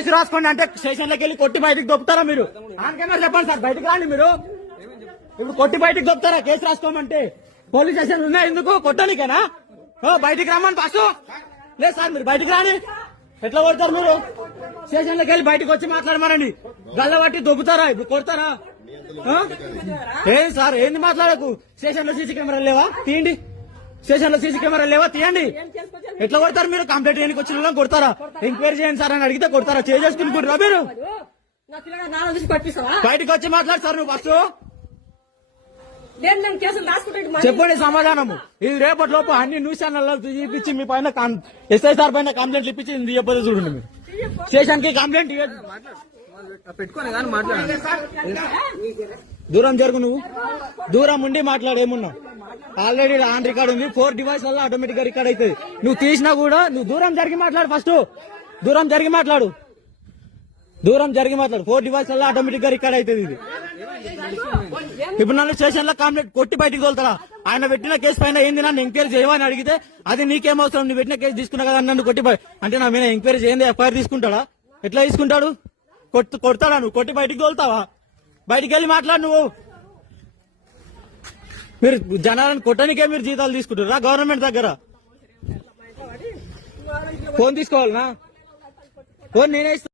Case రాసుకోండి అంటే స్టేషన్లోకి వెళ్ళి కొట్టి బయటకు దొప్పుతారా మీరు? ఆన్కెమెరా చెప్పండి సార్, బయటకు రాండి మీరు. ఇప్పుడు కొట్టి బయటకు దొప్పుతారా కేసు రాసుకోమంటే? పోలీస్ స్టేషన్ ఉన్నాయి ఎందుకు? కొట్టడానికేనా? బయటికి రమ్మని ఫస్ట్. లేదు సార్, మీరు బయటకు రాని. ఎట్లా కొడతారు మీరు? స్టేషన్లోకి వెళ్ళి బయటకు వచ్చి మాట్లాడమనండి. గల్ల పట్టి దొబ్బుతారా? ఇప్పుడు కొడతారా? ఏంది సార్, ఏంది మాట్లాడకు? స్టేషన్ లో సీసీ కెమెరా లేవా? తీయండి. స్టేషన్ లో సీసీ కెమెరా లేవా? తీయండి. ఎట్లా కొడతారు మీరు? కంప్లైంట్ చేయడానికి వచ్చిన వాళ్ళని కొడతారా? ఎంక్వైరీ చేయండి సార్ అని అడిగితే కొడతారా? చేసుకుని కొడతారా మీరు? బయటకు వచ్చి మాట్లాడు సార్ నువ్వు ఫస్ట్. చెప్పండి సమాధానము. ఇది రేపటి లోపు అన్ని న్యూస్ ఛానల్లో చూపించి మీ పైన ఎస్ఐ సార్ పైన కంప్లైంట్లు ఇప్పించి ఇది చెప్పదు చూడండి. మీరు స్టేషన్ కి కంప్లైంట్ పెట్టుకుని కానీ మాట్లాడాలి. దూరం జరుగు, నువ్వు దూరం ఉండి మాట్లాడేమున్నావు? ఆల్రెడీ ఆన్ రికార్డ్ ఉంది. 4 డివైస్ వల్ల ఆటోమేటిక్ గా రికార్డ్ అవుతుంది. నువ్వు తీసినా కూడా నువ్వు దూరం జరిగి మాట్లాడు. ఫస్ట్ దూరం జరిగి మాట్లాడు. 4 డివైస్ వల్ల ఆటోమేటిక్ గా రికార్డ్ అవుతుంది. ఇది ఇప్పుడు నన్ను స్టేషన్ లో కంప్లైంట్ కొట్టి బయటికి తోలుతారా? ఆయన పెట్టిన కేసు పైన ఏంది నన్ను ఎంక్వైరీ చేయమని అడిగితే అది నీకేమవసరం? నువ్వు పెట్టిన కేసు తీసుకున్నా కదా నన్ను కొట్టి అంటే నా మీద ఎంక్వైరీ చేయండి, ఎఫ్ఐఆర్ తీసుకుంటాడా? ఎట్లా తీసుకుంటాడు? కొడతాడా? నువ్వు కొట్టి బయటికి తోలుతావా? బయటికి వెళ్ళి మాట్లాడు. నువ్వు మీరు జనాలను కొట్టడానికే మీరు జీతాలు తీసుకుంటారా గవర్నమెంట్ దగ్గర? ఫోన్ తీసుకోవాలనా? ఫోన్ నేనే ఇస్తాను.